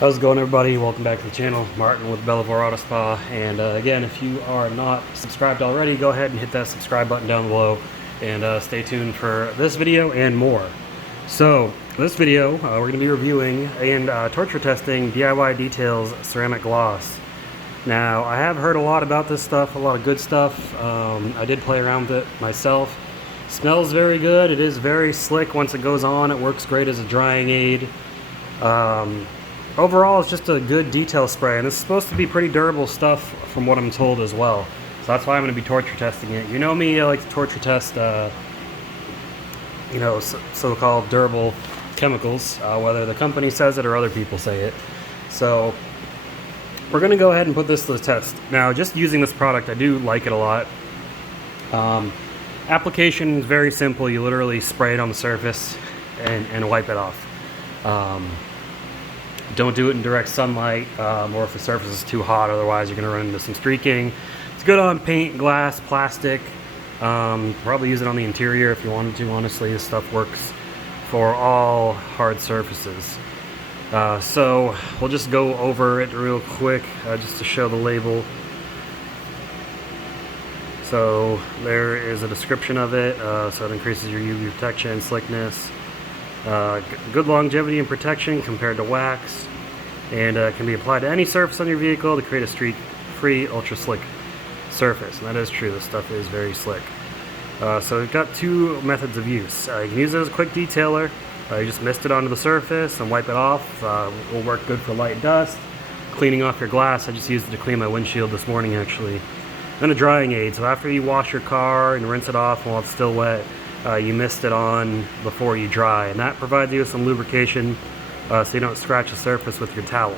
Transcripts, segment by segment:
How's it going, everybody? Welcome back to the channel. Martin with Bellavore Auto Spa. And again, if you are not subscribed already, go ahead and hit that subscribe button down below and stay tuned for this video and more. So this video, we're going to be reviewing and torture testing DIY Details ceramic gloss. Now, I have heard a lot about this stuff, a lot of good stuff. I did play around with it myself. Smells very good. It is very slick once it goes on. It works great as a drying aid. Overall, it's just a good detail spray, and it's supposed to be pretty durable stuff from what I'm told as well. So that's why I'm going to be torture testing it. You know me, I like to torture test, so-called durable chemicals, whether the company says it or other people say it. So we're going to go ahead and put this to the test. Now, just using this product, I do like it a lot. Application is very simple. You literally spray it on the surface and wipe it off. Don't do it in direct sunlight, or if the surface is too hot, otherwise you're going to run into some streaking. It's good on paint, glass, plastic. Probably use it on the interior if you wanted to. Honestly, this stuff works for all hard surfaces. So we'll just go over it real quick, just to show the label. So there is a description of it. So it increases your UV protection, slickness. Good longevity and protection compared to wax, and can be applied to any surface on your vehicle to create a streak-free, ultra-slick surface. And that is true, this stuff is very slick. So we've got two methods of use. You can use it as a quick detailer. You just mist it onto the surface and wipe it off. Will work good for light dust. Cleaning off your glass, I just used it to clean my windshield this morning actually. Then a drying aid, so after you wash your car and rinse it off while it's still wet, you mist it on before you dry, and that provides you with some lubrication so you don't scratch the surface with your towel.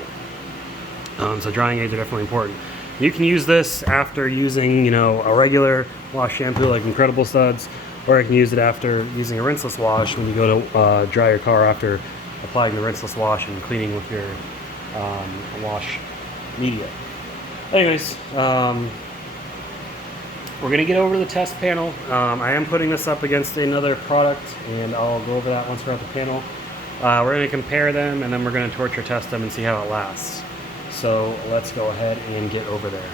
So drying aids are definitely important. You can use this after using, a regular wash shampoo like Incredible Suds, or you can use it after using a rinseless wash when you go to dry your car after applying the rinseless wash and cleaning with your wash media. Anyways, we're going to get over to the test panel. I am putting this up against another product, and I'll go over that once we're at the panel. We're going to compare them, and then we're going to torture test them and see how it lasts. So let's go ahead and get over there.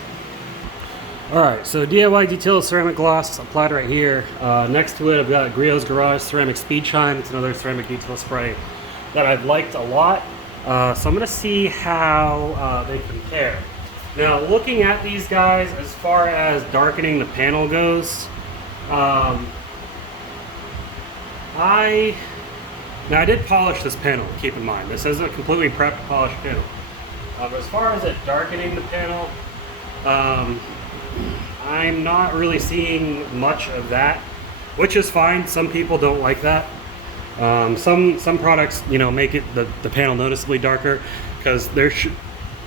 Alright, so DIY Details ceramic gloss applied right here. Next to it, I've got Griot's Garage Ceramic Speed Shine. It's another ceramic detail spray that I've liked a lot. So I'm going to see how they compare. Now, looking at these guys, as far as darkening the panel goes, I did polish this panel, keep in mind. This isn't a completely prepped, polished panel. But as far as it darkening the panel, I'm not really seeing much of that, which is fine. Some people don't like that. Some products, make it the panel noticeably darker, because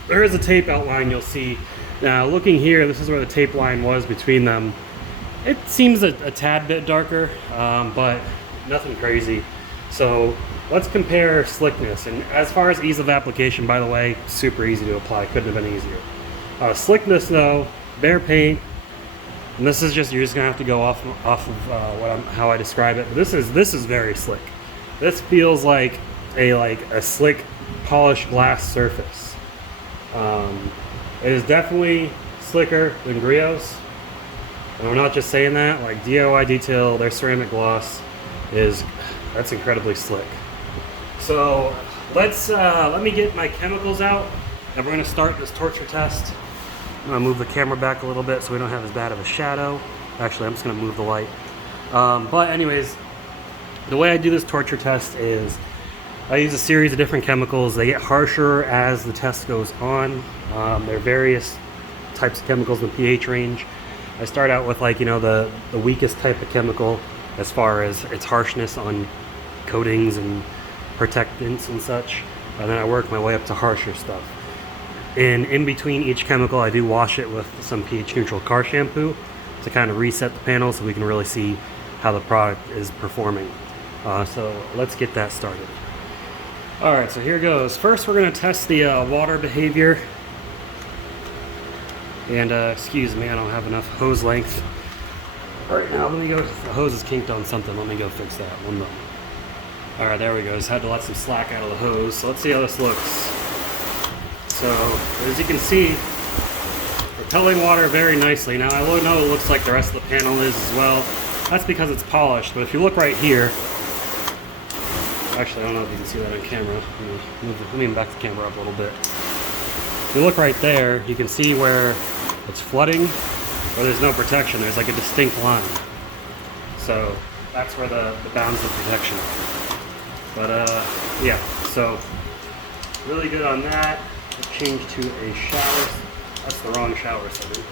there is a tape outline you'll see. Now looking here, this is where the tape line was between them. It seems a tad bit darker, but nothing crazy. So let's compare slickness. And as far as ease of application, by the way, super easy to apply, couldn't have been easier. Slickness though, bare paint, and this is just, you're just gonna have to go off of how I describe it. But this is very slick. This feels like a slick polished glass surface. It is definitely slicker than Griot's, and I'm not just saying that. Like DIY Detail, their ceramic gloss that's incredibly slick. So let me get my chemicals out, and we're gonna start this torture test. I'm gonna move the camera back a little bit so we don't have as bad of a shadow. Actually, I'm just gonna move the light. But anyways, the way I do this torture test is I use a series of different chemicals. They get harsher as the test goes on. There are various types of chemicals in the pH range. I start out with the weakest type of chemical as far as its harshness on coatings and protectants and such. And then I work my way up to harsher stuff. And in between each chemical, I do wash it with some pH neutral car shampoo to kind of reset the panel so we can really see how the product is performing. So let's get that started. Alright, so here goes. First we're going to test the water behavior. And excuse me, I don't have enough hose length right now. Let me go, the hose is kinked on something. Let me go fix that. One moment. Alright, there we go. Just had to let some slack out of the hose. So let's see how this looks. So as you can see, repelling water very nicely. Now I know it looks like the rest of the panel is as well. That's because it's polished, but if you look right here, actually I don't know if you can see that on camera. Let me back the camera up a little bit. If you look right there, you can see where it's flooding, where there's no protection. There's like a distinct line. So that's where the bounds of protection are. But yeah, so really good on that. Let's change to a shower. That's the wrong shower setting.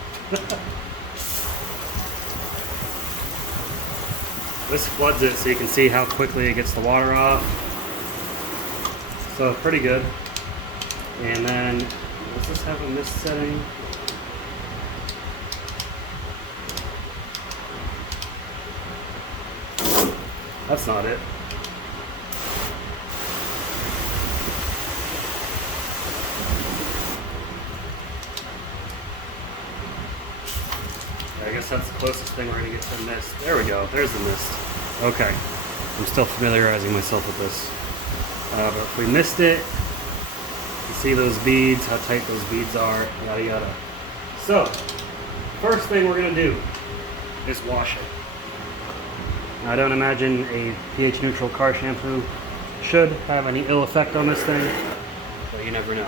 This floods it so you can see how quickly it gets the water off. So pretty good. And then, does this have a mist setting? That's not it. I guess that's the closest thing we're going to get to mist. There we go. There's the mist. Okay. I'm still familiarizing myself with this. But if we missed it, you see those beads, how tight those beads are, yada yada. So, first thing we're going to do is wash it. Now, I don't imagine a pH neutral car shampoo should have any ill effect on this thing, but you never know.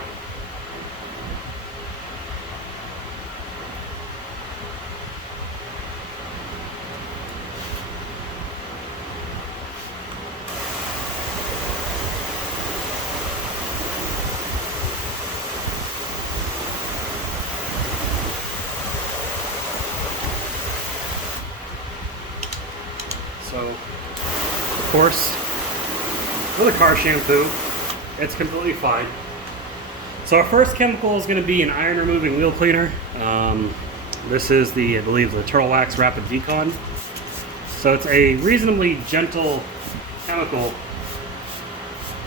So, of course, with a car shampoo, it's completely fine. So our first chemical is going to be an iron removing wheel cleaner. This is the, I believe, the Turtle Wax Rapid Decon. So it's a reasonably gentle chemical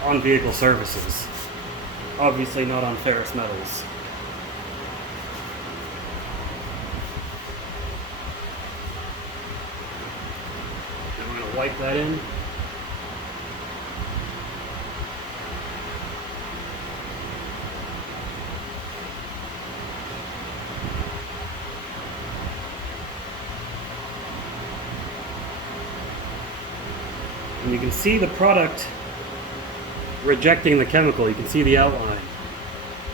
on vehicle surfaces. Obviously not on ferrous metals. Wipe that in. And you can see the product rejecting the chemical. You can see the outline.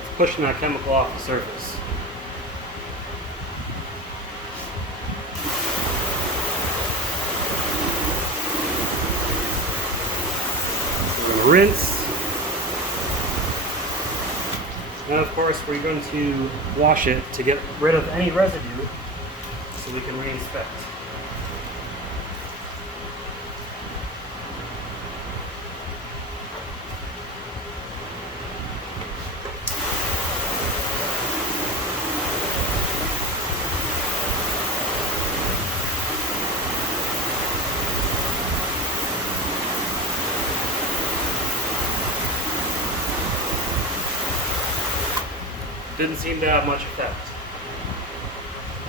It's pushing that chemical off the surface. Rinse. And of course we're going to wash it to get rid of any residue so we can reinspect. Didn't seem to have much effect.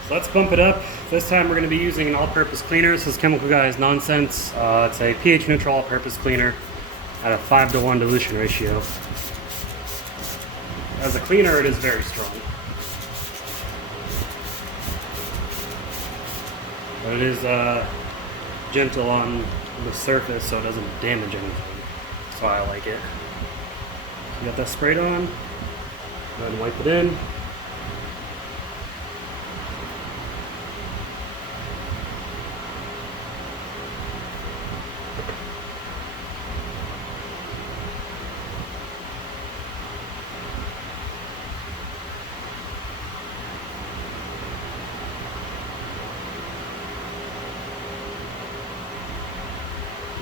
So let's bump it up. This time we're going to be using an all-purpose cleaner. This is Chemical Guys Nonsense. It's a pH neutral all-purpose cleaner at a 5:1 dilution ratio. As a cleaner, it is very strong. But it is gentle on the surface, so it doesn't damage anything. That's why I like it. You got that sprayed on. Go ahead and wipe it in.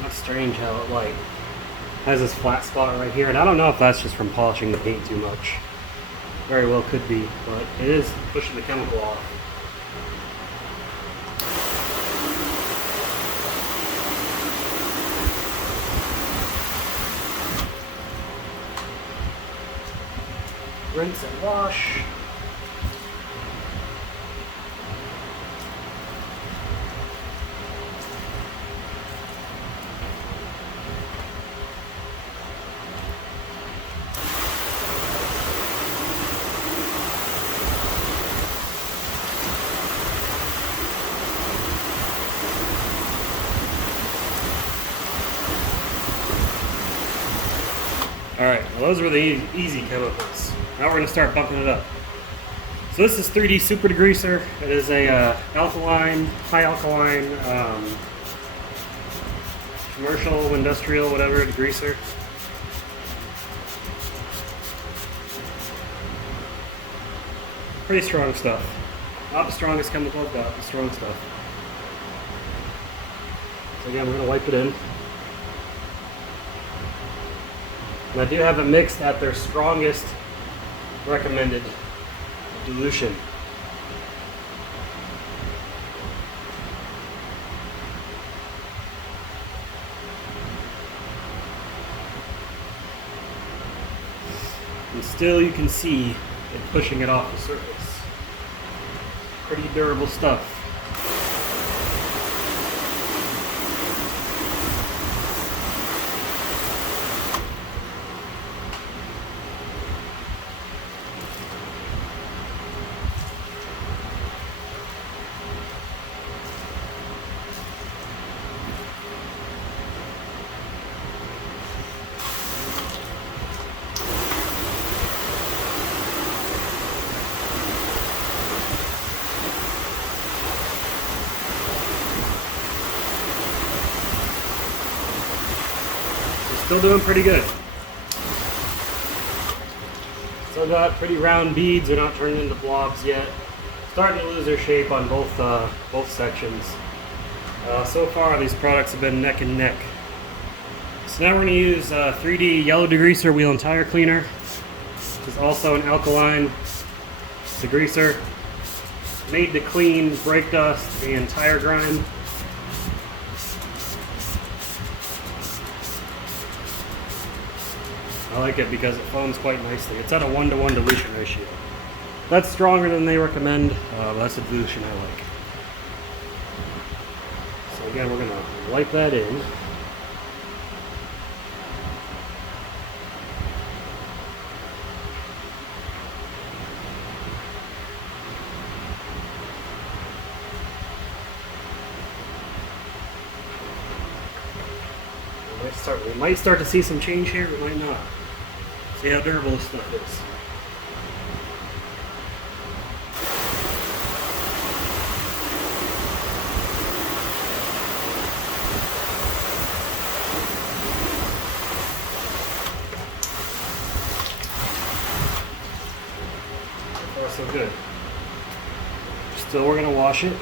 That's strange how it like has this flat spot right here, and I don't know if that's just from polishing the paint too much. Very well could be, but it is pushing the chemical off. Rinse and wash. Alright, well those were the easy chemicals. Now we're going to start bumping it up. So this is 3D Super Degreaser. It is a alkaline, high alkaline, commercial, industrial, whatever, degreaser. Pretty strong stuff. Not the strongest chemical, but the strong stuff. So again, we're going to wipe it in. And I do have it mixed at their strongest recommended dilution. And still you can see it pushing it off the surface. Pretty durable stuff. Still doing pretty good. Still got pretty round beads. They're not turning into blobs yet. Starting to lose their shape on both sections. So far, these products have been neck and neck. So now we're going to use 3D Yellow Degreaser Wheel and Tire Cleaner. This is also an alkaline degreaser made to clean brake dust and tire grime. I like it because it foams quite nicely. It's at a 1-to-1 dilution ratio. That's stronger than they recommend, but that's the dilution I like. So again, we're going to wipe that in. We might start to see some change here, we might not. See how durable this stuff is. So far so good. Still, we're going to wash it.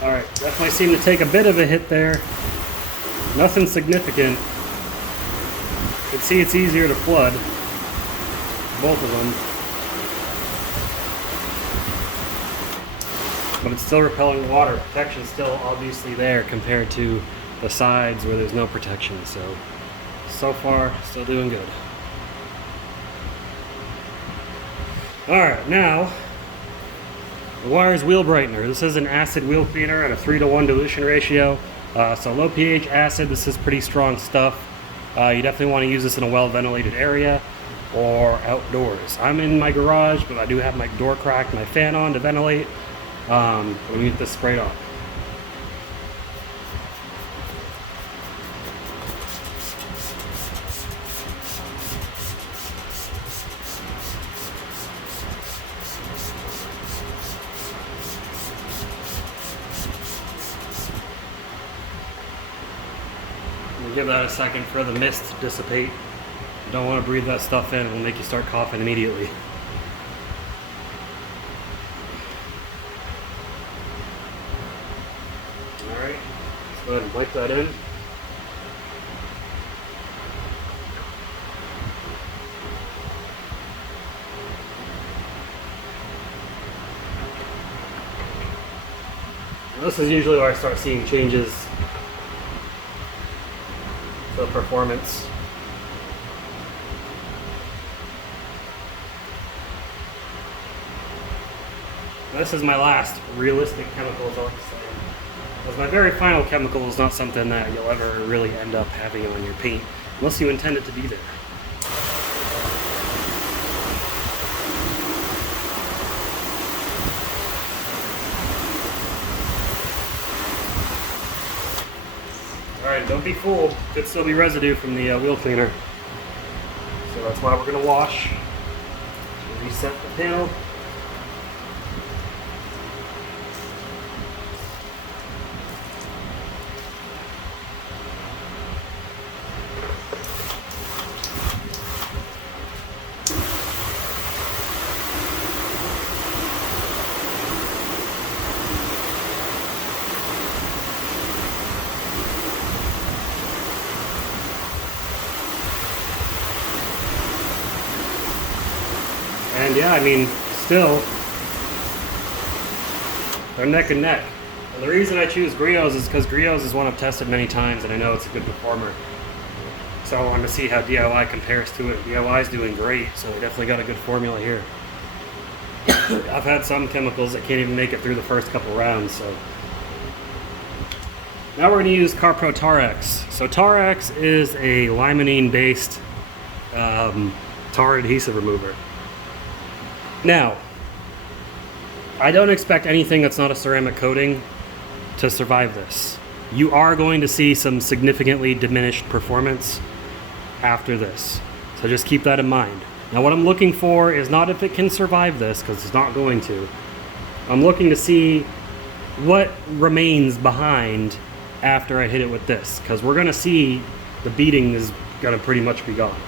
Alright, definitely seem to take a bit of a hit there. Nothing significant. You can see it's easier to flood. Both of them. But it's still repelling water. Protection's still obviously there compared to the sides where there's no protection. So far, still doing good. Alright, now Meguiar's Wheel Brightener. This is an acid wheel cleaner at a 3-to-1 dilution ratio. So low pH acid, this is pretty strong stuff. You definitely want to use this in a well-ventilated area or outdoors. I'm in my garage, but I do have my door cracked, my fan on to ventilate. Let me get this sprayed on. Give that a second for the mist to dissipate. You don't want to breathe that stuff in, it will make you start coughing immediately. Alright, let's go ahead and wipe that in. This is usually where I start seeing changes to the performance. This is my last realistic chemicals, I like to say. Because my very final chemical is not something that you'll ever really end up having on your paint, unless you intend it to be there. Alright, don't be fooled. Could still be residue from the wheel cleaner. So that's why we're going to wash. Reset the panel. And yeah, I mean, still, they're neck and neck. And the reason I choose Griot's is because Griot's is one I've tested many times, and I know it's a good performer. So I wanted to see how DIY compares to it. DIY is doing great, so they definitely got a good formula here. I've had some chemicals that can't even make it through the first couple rounds, so. Now we're going to use CarPro Tar-X. So Tar-X is a limonene-based tar adhesive remover. Now, I don't expect anything that's not a ceramic coating to survive this. You are going to see some significantly diminished performance after this. So just keep that in mind. Now what I'm looking for is not if it can survive this, because it's not going to. I'm looking to see what remains behind after I hit it with this, because we're going to see the beating is going to pretty much be gone.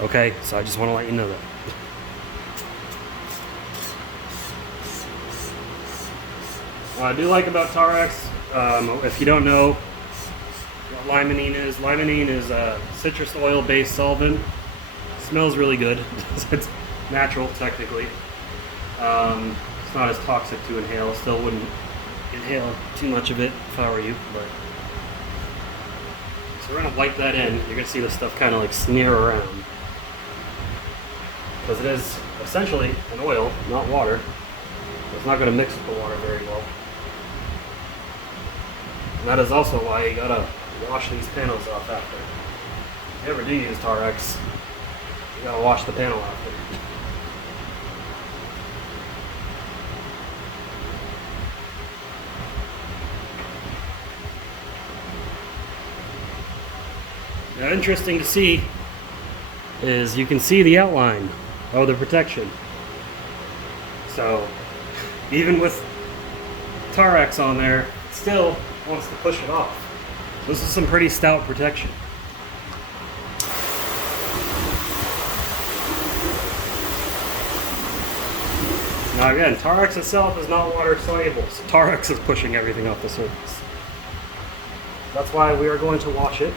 Okay, so I just want to let you know that. What I do like about Tar-X, if you don't know what limonene is a citrus oil based solvent. It smells really good. It's natural technically. It's not as toxic to inhale. Still wouldn't inhale too much of it if I were you. But so we're gonna wipe that in. You're gonna see this stuff kind of like smear around, because it is essentially an oil, not water. It's not going to mix with the water very well. And that is also why you gotta wash these panels off after. If you ever do use Tar-X, you gotta wash the panel after. Now, interesting to see is you can see the outline of the protection. So even with Tar-X on there, it still wants to push it off. This is some pretty stout protection. Now again, Tar-X itself is not water soluble, so Tar-X is pushing everything off the surface. That's why we are going to wash it.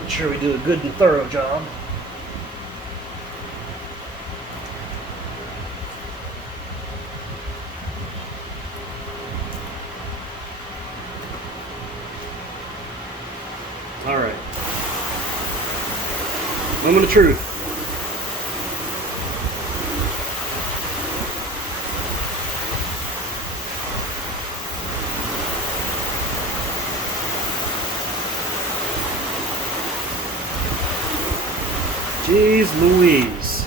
Make sure we do a good and thorough job. All right. Moment of truth. Jeez Louise.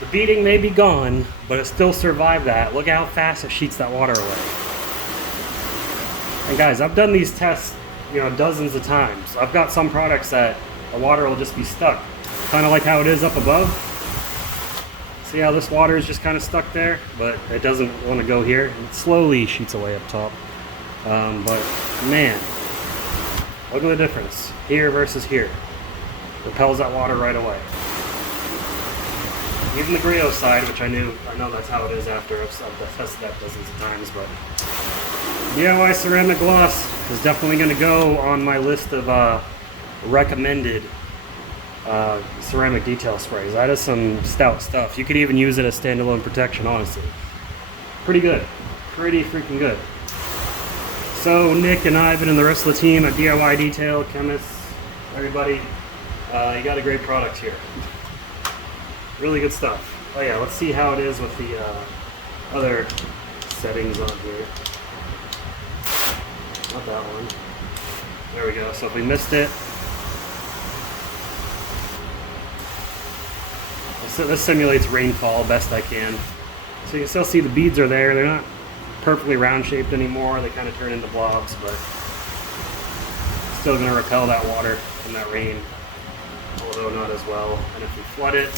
The beating may be gone, but it still survived that. Look how fast it sheets that water away. And guys, I've done these tests, dozens of times. I've got some products that the water will just be stuck. Kind of like how it is up above. See how this water is just kind of stuck there, but it doesn't want to go here. It slowly sheets away up top. But man, look at the difference here versus here. Repels that water right away. Even the Griot side, which I know that's how it is after I've tested that dozens of times, but DIY ceramic gloss is definitely going to go on my list of recommended ceramic detail sprays. That is some stout stuff. You could even use it as standalone protection, honestly. Pretty good. Pretty freaking good. So Nick and Ivan and the rest of the team at DIY Detail, chemists, everybody, you got a great product here. Really good stuff. Oh yeah, let's see how it is with the other settings on here. Not that one. There we go. So if we missed it, so this simulates rainfall best I can. So you can still see the beads are there. They're not perfectly round shaped anymore. They kind of turn into blobs, but still going to repel that water from that rain, although not as well. And if we flood it,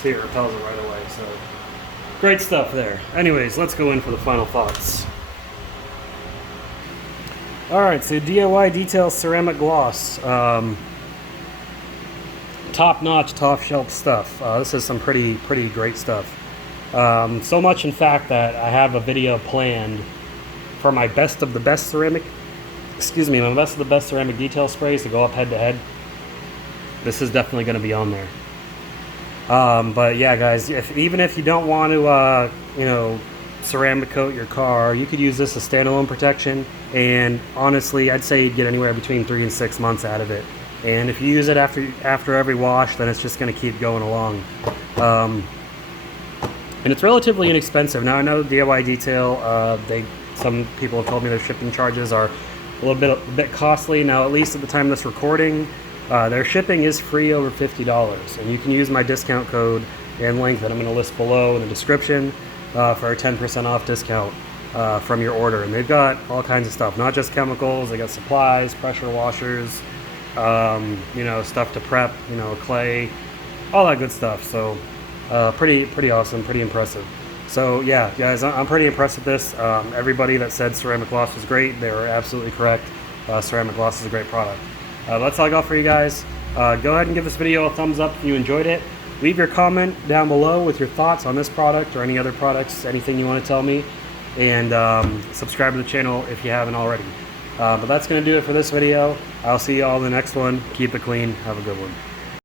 see, it repels it right away. So great stuff there. Anyways, let's go in for the final thoughts. All right, so DIY Detail ceramic gloss. Top-notch, top-shelf stuff. This is some pretty great stuff. So much, in fact, that I have a video planned for my best of the best ceramic. Excuse me, my best of the best ceramic detail sprays to go up head-to-head. This is definitely going to be on there. But yeah, guys, even if you don't want to, you know, ceramic coat your car, you could use this as standalone protection. And honestly, I'd say you'd get anywhere between 3 and 6 months out of it. And if you use it after every wash, then it's just going to keep going along. And it's relatively inexpensive. Now I know DIY Detail, some people have told me their shipping charges are a bit costly. Now, at least at the time of this recording, their shipping is free over $50, and you can use my discount code and link that I'm going to list below in the description for a 10% off discount from your order. And they've got all kinds of stuff, not just chemicals. They got supplies, pressure washers, you know, stuff to prep, you know, clay, all that good stuff. So pretty awesome, pretty impressive. So yeah, guys, I'm pretty impressed with this. Everybody that said ceramic gloss was great, they were absolutely correct. Ceramic gloss is a great product. That's all I got for you guys. Go ahead and give this video a thumbs up if you enjoyed it. Leave your comment down below with your thoughts on this product or any other products, anything you want to tell me. And subscribe to the channel if you haven't already. But that's going to do it for this video. I'll see you all in the next one. Keep it clean. Have a good one.